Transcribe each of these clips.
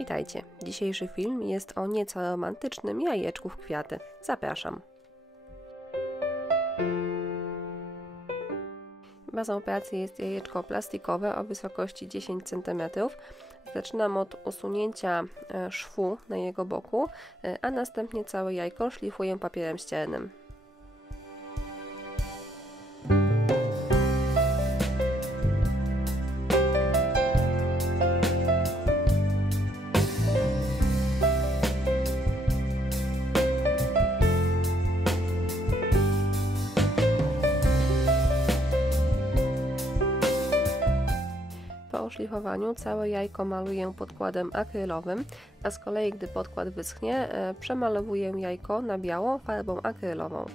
Witajcie! Dzisiejszy film jest o nieco romantycznym jajeczku w kwiaty. Zapraszam! Bazą pracy jest jajeczko plastikowe o wysokości 10 cm. Zaczynam od usunięcia szwu na jego boku, a następnie całe jajko szlifuję papierem ściernym. Po oszlifowaniu całe jajko maluję podkładem akrylowym, a z kolei gdy podkład wyschnie, przemalowuję jajko na biało farbą akrylową.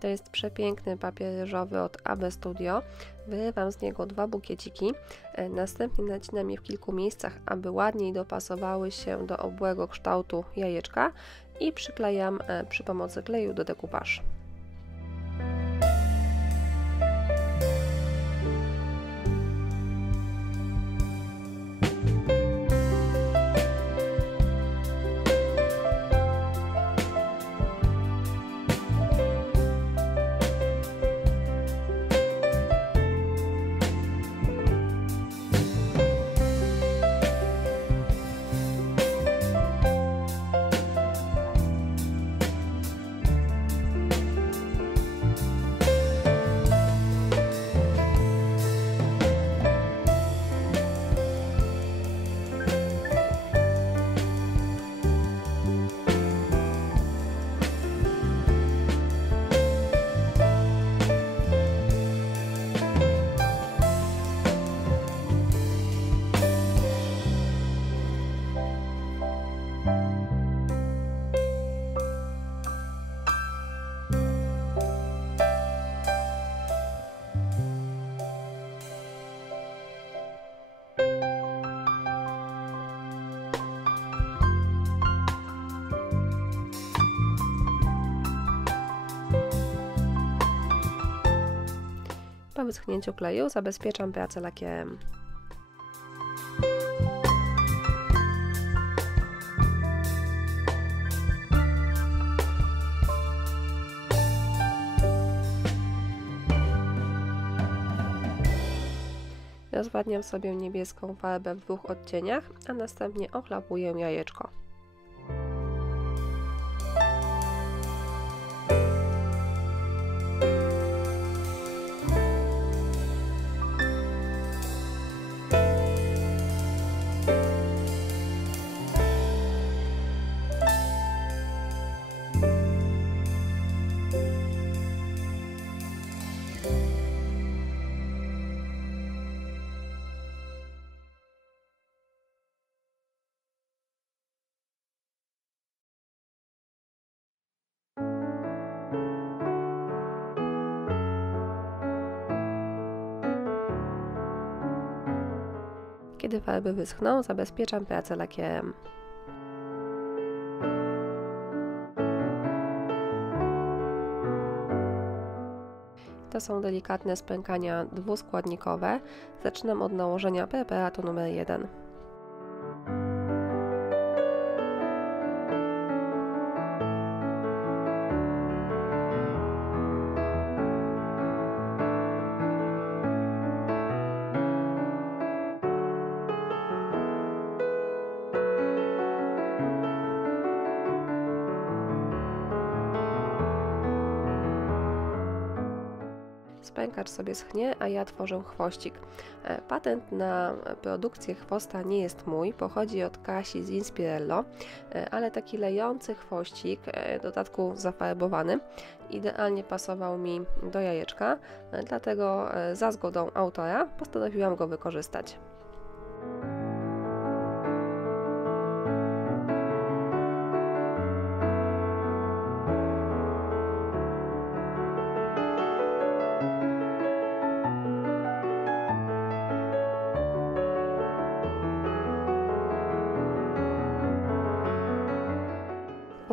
To jest przepiękny papier ryżowy od AB Studio. Wyrywam z niego 2 bukieciki, następnie nacinam je w kilku miejscach, aby ładniej dopasowały się do obłego kształtu jajeczka i przyklejam przy pomocy kleju do dekupaż. Po wyschnięciu kleju zabezpieczam pracę lakierem. Rozwadniam sobie niebieską farbę w 2 odcieniach, a następnie ochlapuję jajeczko. Kiedy farby wyschną, zabezpieczam pracę lakierem. To są delikatne spękania dwuskładnikowe. Zaczynam od nałożenia preparatu numer 1. Spękacz sobie schnie, a ja tworzę chwościk. Patent na produkcję chwosta nie jest mój, pochodzi od Kasi z Inspirello, ale taki lejący chwościk, w dodatku zafarbowany, idealnie pasował mi do jajeczka, dlatego za zgodą autora postanowiłam go wykorzystać.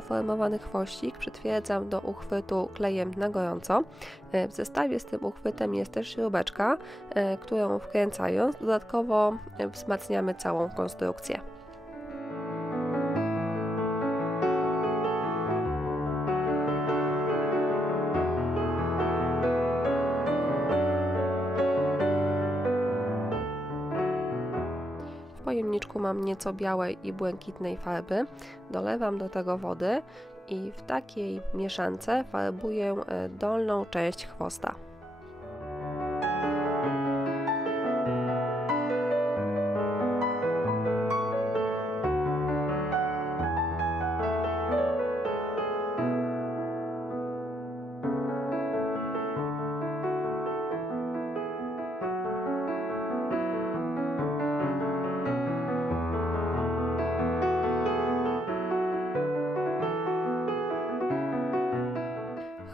uformowany chwościk przytwierdzam do uchwytu klejem na gorąco. W zestawie z tym uchwytem jest też śrubeczka, którą wkręcając dodatkowo wzmacniamy całą konstrukcję. W pojemniczku mam nieco białej i błękitnej farby, dolewam do tego wody i w takiej mieszance farbuję dolną część chwosta.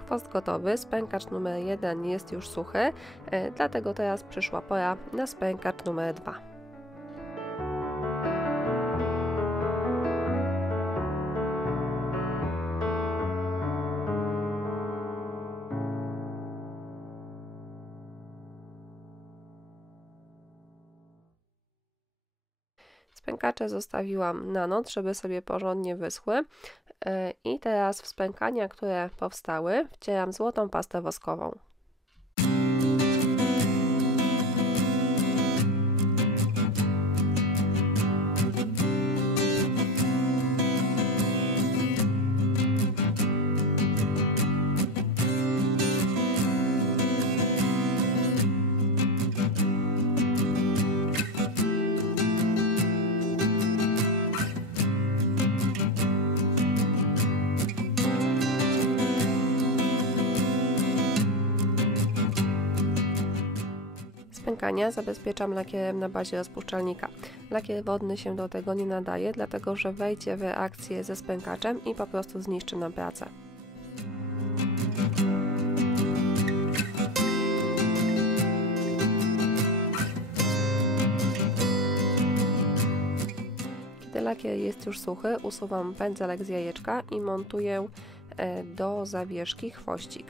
Chwost gotowy, spękacz numer 1 jest już suchy, dlatego teraz przyszła pora na spękacz numer 2. Spękacze zostawiłam na noc, żeby sobie porządnie wyschły i teraz w spękania, które powstały, wcieram złotą pastę woskową. Spękania zabezpieczam lakierem na bazie rozpuszczalnika. Lakier wodny się do tego nie nadaje, dlatego że wejdzie w reakcję ze spękaczem i po prostu zniszczy nam pracę. Kiedy lakier jest już suchy, usuwam pędzelek z jajeczka i montuję do zawieszki chwościk.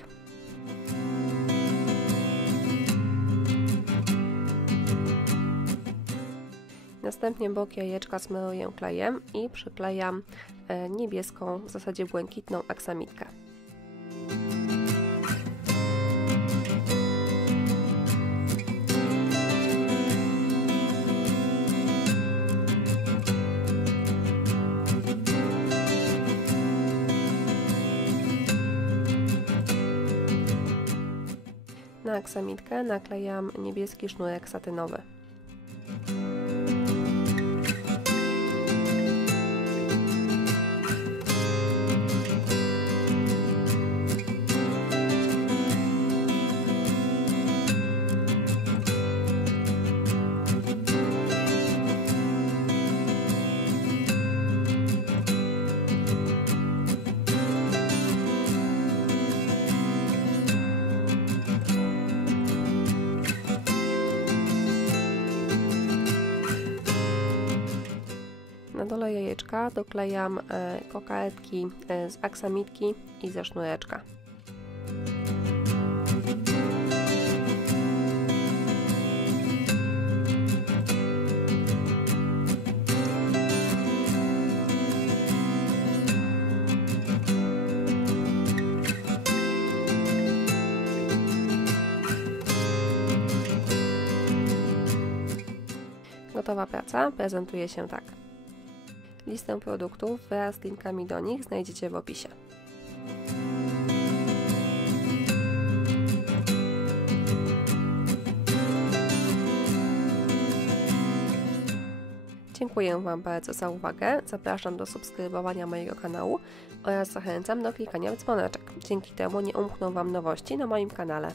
Następnie boki jajeczka smaruję klejem i przyklejam niebieską, w zasadzie błękitną aksamitkę. Na aksamitkę naklejam niebieski sznurek satynowy. Na dole jajeczka doklejam kokardki z aksamitki i ze sznureczka. Gotowa praca prezentuje się tak. Listę produktów wraz z linkami do nich znajdziecie w opisie. Dziękuję Wam bardzo za uwagę, zapraszam do subskrybowania mojego kanału oraz zachęcam do klikania w dzwoneczek. Dzięki temu nie umkną Wam nowości na moim kanale.